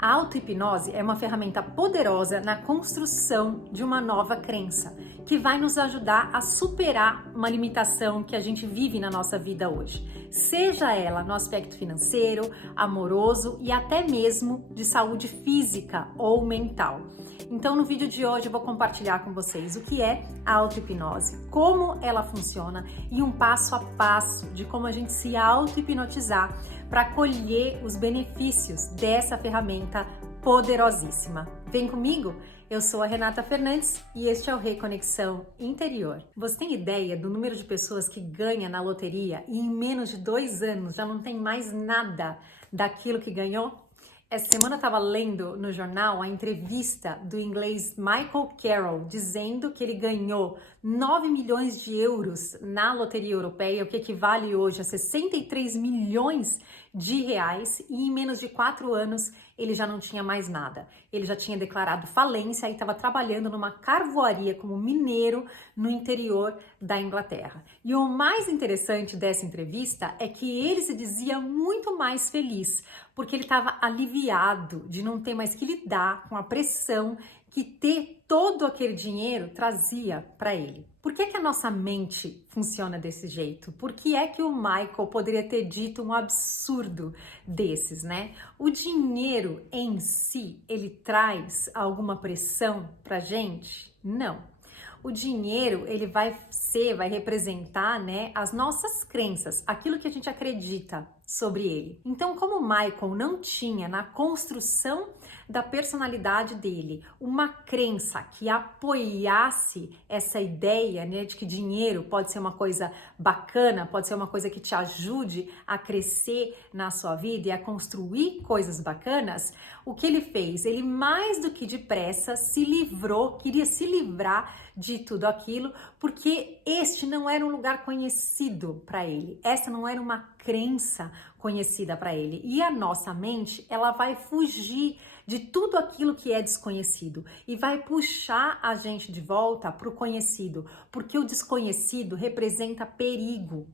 A auto-hipnose é uma ferramenta poderosa na construção de uma nova crença, que vai nos ajudar a superar uma limitação que a gente vive na nossa vida hoje, seja ela no aspecto financeiro, amoroso e até mesmo de saúde física ou mental. Então, no vídeo de hoje eu vou compartilhar com vocês o que é a auto-hipnose, como ela funciona e um passo a passo de como a gente se auto-hipnotizar para colher os benefícios dessa ferramenta poderosíssima. Vem comigo? Eu sou a Renata Fernandes e este é o Reconexão Interior. Você tem ideia do número de pessoas que ganha na loteria e em menos de 2 anos já não tem mais nada daquilo que ganhou? Essa semana eu estava lendo no jornal a entrevista do inglês Michael Carroll dizendo que ele ganhou 9 milhões de euros na loteria europeia, o que equivale hoje a 63 milhões de reais, e em menos de 4 anos ele já não tinha mais nada. Ele já tinha declarado falência e estava trabalhando numa carvoaria como mineiro no interior da Inglaterra. E o mais interessante dessa entrevista é que ele se dizia muito mais feliz, porque ele estava aliviado de não ter mais que lidar com a pressão que ter todo aquele dinheiro trazia para ele. Por que a nossa mente funciona desse jeito? Por que é que o Michael poderia ter dito um absurdo desses, né? O dinheiro em si, ele traz alguma pressão pra gente? Não. O dinheiro, ele vai representar, né, as nossas crenças, aquilo que a gente acredita sobre ele. Então, como o Michael não tinha na construção da personalidade dele uma crença que apoiasse essa ideia, né, de que dinheiro pode ser uma coisa bacana, pode ser uma coisa que te ajude a crescer na sua vida e a construir coisas bacanas, o que ele fez? Ele mais do que depressa queria se livrar de tudo aquilo, porque este não era um lugar conhecido para ele, essa não era uma crença conhecida para ele. E a nossa mente, ela vai fugir de tudo aquilo que é desconhecido e vai puxar a gente de volta para o conhecido, porque o desconhecido representa perigo.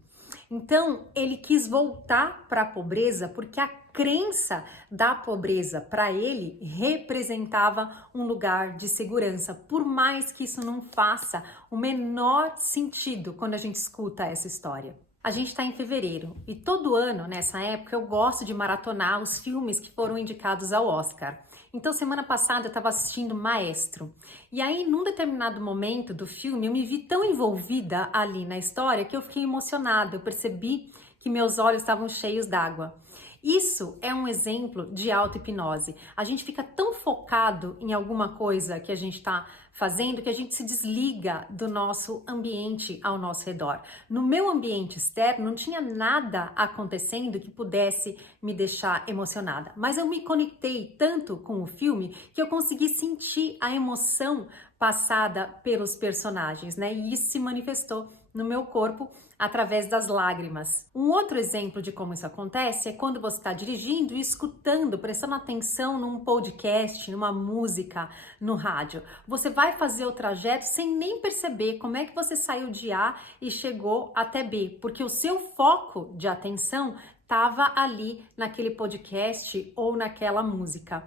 Então, ele quis voltar para a pobreza porque a crença da pobreza para ele representava um lugar de segurança, por mais que isso não faça o menor sentido quando a gente escuta essa história. A gente está em fevereiro e todo ano, nessa época, eu gosto de maratonar os filmes que foram indicados ao Oscar. Então, semana passada eu estava assistindo Maestro. E aí, num determinado momento do filme, eu me vi tão envolvida ali na história que eu fiquei emocionada. Eu percebi que meus olhos estavam cheios d'água. Isso é um exemplo de auto-hipnose. A gente fica tão focado em alguma coisa que a gente está fazendo que a gente se desliga do nosso ambiente ao nosso redor. No meu ambiente externo não tinha nada acontecendo que pudesse me deixar emocionada, mas eu me conectei tanto com o filme que eu consegui sentir a emoção passada pelos personagens, né? E isso se manifestou no meu corpo através das lágrimas. Um outro exemplo de como isso acontece é quando você está dirigindo e escutando, prestando atenção num podcast, numa música, no rádio. Você vai fazer o trajeto sem nem perceber como é que você saiu de A e chegou até B, porque o seu foco de atenção estava ali naquele podcast ou naquela música.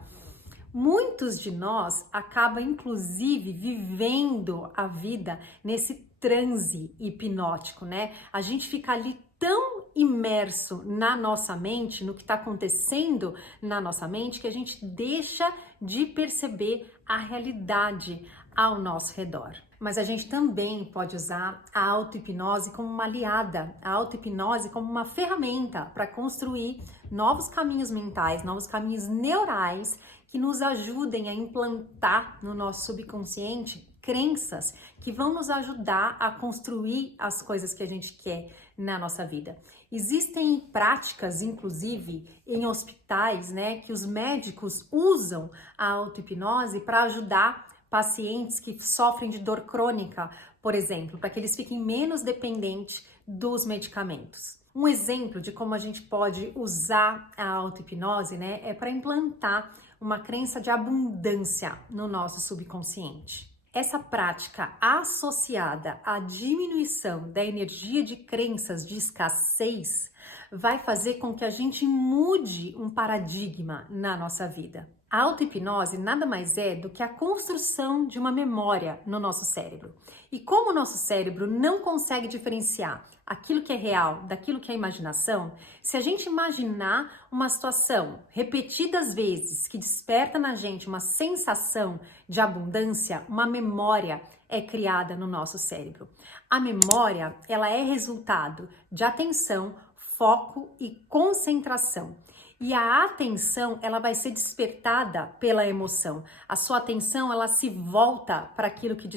Muitos de nós acabam, inclusive, vivendo a vida nesse transe hipnótico, né? A gente fica ali tão imerso na nossa mente, no que está acontecendo na nossa mente, que a gente deixa de perceber a realidade ao nosso redor. Mas a gente também pode usar a auto-hipnose como uma aliada, a auto-hipnose como uma ferramenta para construir novos caminhos mentais, novos caminhos neurais que nos ajudem a implantar no nosso subconsciente crenças que vão nos ajudar a construir as coisas que a gente quer na nossa vida. Existem práticas, inclusive, em hospitais, né, que os médicos usam a auto-hipnose para ajudar pacientes que sofrem de dor crônica, por exemplo, para que eles fiquem menos dependentes dos medicamentos. Um exemplo de como a gente pode usar a auto-hipnose, né, é para implantar uma crença de abundância no nosso subconsciente. Essa prática associada à diminuição da energia de crenças de escassez vai fazer com que a gente mude um paradigma na nossa vida. A auto-hipnose nada mais é do que a construção de uma memória no nosso cérebro. E como o nosso cérebro não consegue diferenciar aquilo que é real daquilo que é imaginação, se a gente imaginar uma situação repetidas vezes que desperta na gente uma sensação de abundância, uma memória é criada no nosso cérebro. A memória, ela é resultado de atenção, foco e concentração. E a atenção, ela vai ser despertada pela emoção. A sua atenção, ela se volta para aquilo que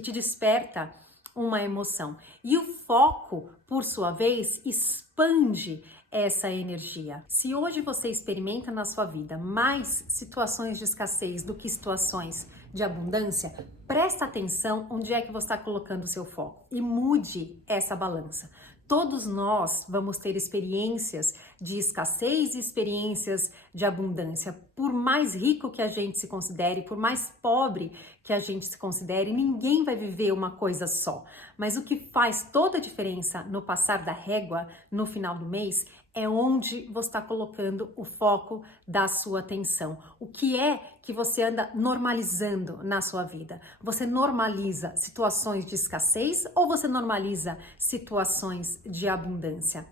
te desperta uma emoção. E o foco, por sua vez, expande essa energia. Se hoje você experimenta na sua vida mais situações de escassez do que situações de abundância, presta atenção onde é que você está colocando o seu foco e mude essa balança. Todos nós vamos ter experiências de escassez e experiências de abundância. Por mais rico que a gente se considere, por mais pobre que a gente se considere, ninguém vai viver uma coisa só. Mas o que faz toda a diferença no passar da régua, no final do mês, é onde você está colocando o foco da sua atenção. O que é que você anda normalizando na sua vida? Você normaliza situações de escassez ou você normaliza situações de abundância?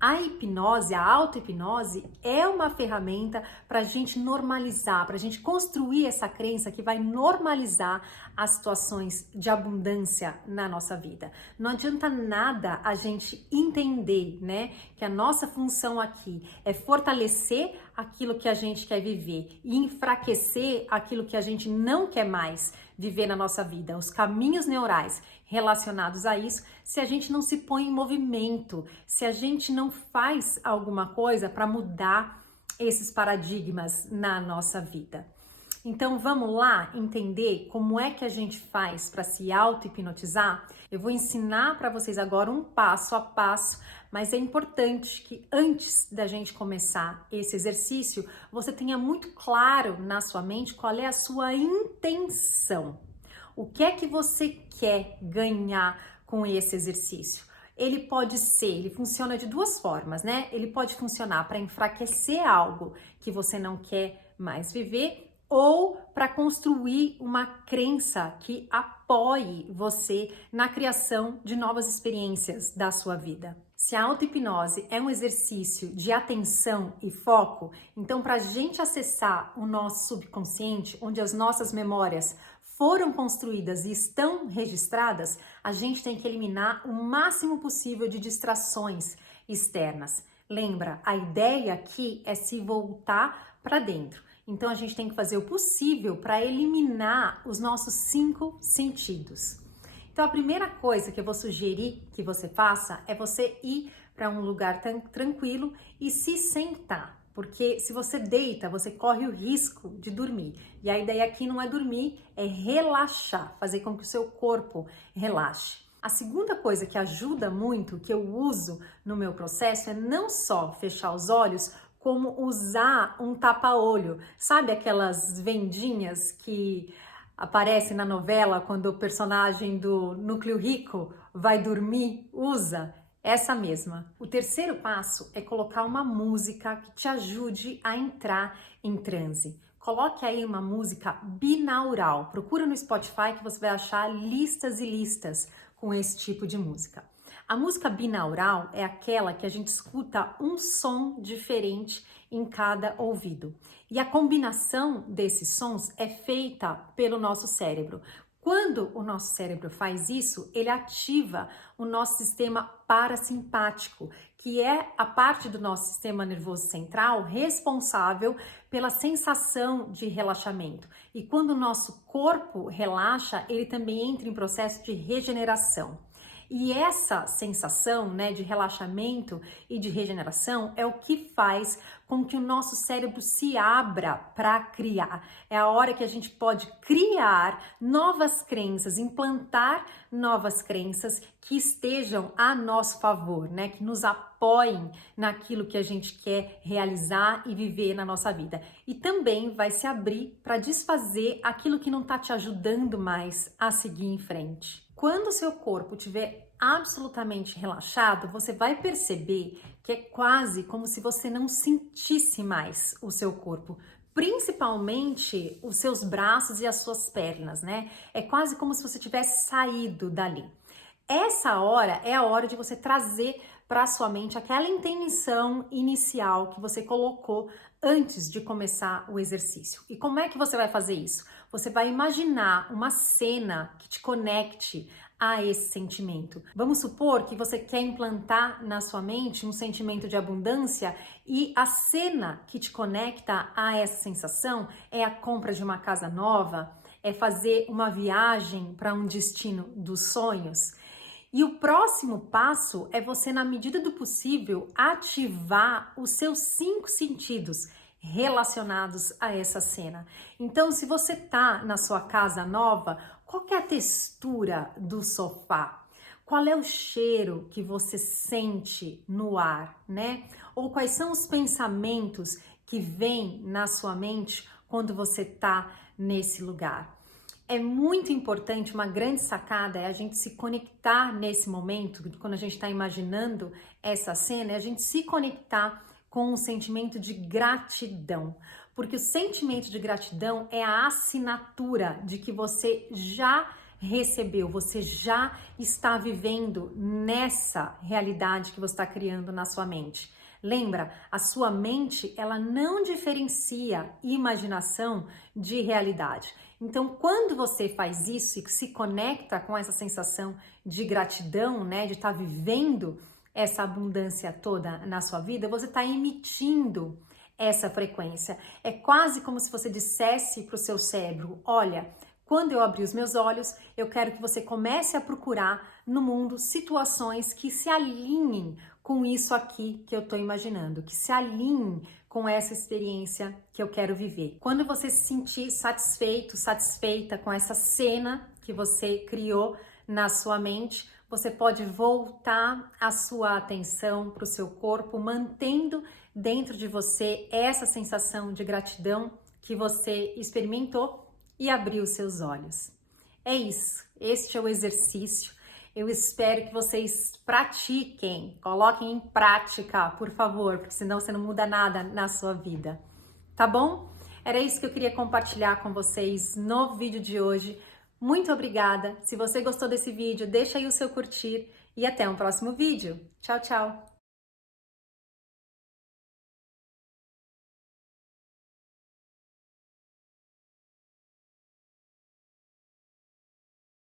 A hipnose, a auto-hipnose é uma ferramenta para a gente normalizar, para a gente construir essa crença que vai normalizar as situações de abundância na nossa vida. Não adianta nada a gente entender, né, que a nossa função aqui é fortalecer aquilo que a gente quer viver e enfraquecer aquilo que a gente não quer mais viver na nossa vida. Os caminhos neurais relacionados a isso, se a gente não se põe em movimento, se a gente não faz alguma coisa para mudar esses paradigmas na nossa vida. Então vamos lá entender como é que a gente faz para se auto-hipnotizar? Eu vou ensinar para vocês agora um passo a passo, mas é importante que antes da gente começar esse exercício, você tenha muito claro na sua mente qual é a sua intenção. O que é que você quer ganhar com esse exercício? Ele pode ser, ele funciona de duas formas, né? Ele pode funcionar para enfraquecer algo que você não quer mais viver ou para construir uma crença que apoie você na criação de novas experiências da sua vida. Se a auto-hipnose é um exercício de atenção e foco, então para a gente acessar o nosso subconsciente, onde as nossas memórias foram construídas e estão registradas, a gente tem que eliminar o máximo possível de distrações externas. Lembra, a ideia aqui é se voltar para dentro. Então a gente tem que fazer o possível para eliminar os nossos 5 sentidos. Então a primeira coisa que eu vou sugerir que você faça é você ir para um lugar tranquilo e se sentar. Porque se você deita, você corre o risco de dormir. E a ideia aqui não é dormir, é relaxar, fazer com que o seu corpo relaxe. A segunda coisa que ajuda muito, que eu uso no meu processo, é não só fechar os olhos, como usar um tapa-olho. Sabe aquelas vendinhas que aparecem na novela quando o personagem do Núcleo Rico vai dormir? Usa essa mesma. O terceiro passo é colocar uma música que te ajude a entrar em transe. Coloque aí uma música binaural. Procura no Spotify que você vai achar listas e listas com esse tipo de música. A música binaural é aquela que a gente escuta um som diferente em cada ouvido. E a combinação desses sons é feita pelo nosso cérebro. Quando o nosso cérebro faz isso, ele ativa o nosso sistema parasimpático, que é a parte do nosso sistema nervoso central responsável pela sensação de relaxamento. E quando o nosso corpo relaxa, ele também entra em processo de regeneração. E essa sensação, né, de relaxamento e de regeneração é o que faz com que o nosso cérebro se abra para criar. É a hora que a gente pode criar novas crenças, implantar novas crenças que estejam a nosso favor, né, que nos apoiem naquilo que a gente quer realizar e viver na nossa vida. E também vai se abrir para desfazer aquilo que não está te ajudando mais a seguir em frente. Quando o seu corpo estiver absolutamente relaxado, você vai perceber que é quase como se você não sentisse mais o seu corpo. principalmente os seus braços e as suas pernas, né? É quase como se você tivesse saído dali. Essa hora é a hora de você trazer para sua mente aquela intenção inicial que você colocou antes de começar o exercício. E como é que você vai fazer isso? Você vai imaginar uma cena que te conecte a esse sentimento. Vamos supor que você quer implantar na sua mente um sentimento de abundância e a cena que te conecta a essa sensação é a compra de uma casa nova, é fazer uma viagem para um destino dos sonhos. E o próximo passo é você, na medida do possível, ativar os seus 5 sentidos relacionados a essa cena. Então, se você tá na sua casa nova, qual que é a textura do sofá? Qual é o cheiro que você sente no ar, né? Ou quais são os pensamentos que vêm na sua mente quando você tá nesse lugar? É muito importante, uma grande sacada é a gente se conectar nesse momento, quando a gente está imaginando essa cena, é a gente se conectar com um sentimento de gratidão. Porque o sentimento de gratidão é a assinatura de que você já recebeu, você já está vivendo nessa realidade que você está criando na sua mente. Lembra, a sua mente, ela não diferencia imaginação de realidade. Então, quando você faz isso e se conecta com essa sensação de gratidão, né, de estar vivendo essa abundância toda na sua vida, você está emitindo essa frequência. É quase como se você dissesse para o seu cérebro: olha, quando eu abrir os meus olhos, eu quero que você comece a procurar no mundo situações que se alinhem com isso aqui que eu estou imaginando, que se alinhem com essa experiência que eu quero viver. Quando você se sentir satisfeito, satisfeita com essa cena que você criou na sua mente, você pode voltar a sua atenção para o seu corpo, mantendo dentro de você essa sensação de gratidão que você experimentou e abrir os seus olhos. É isso, este é o exercício. Eu espero que vocês pratiquem, coloquem em prática, por favor, porque senão você não muda nada na sua vida, tá bom? Era isso que eu queria compartilhar com vocês no vídeo de hoje. Muito obrigada. Se você gostou desse vídeo, deixa aí o seu curtir e até um próximo vídeo. Tchau, tchau!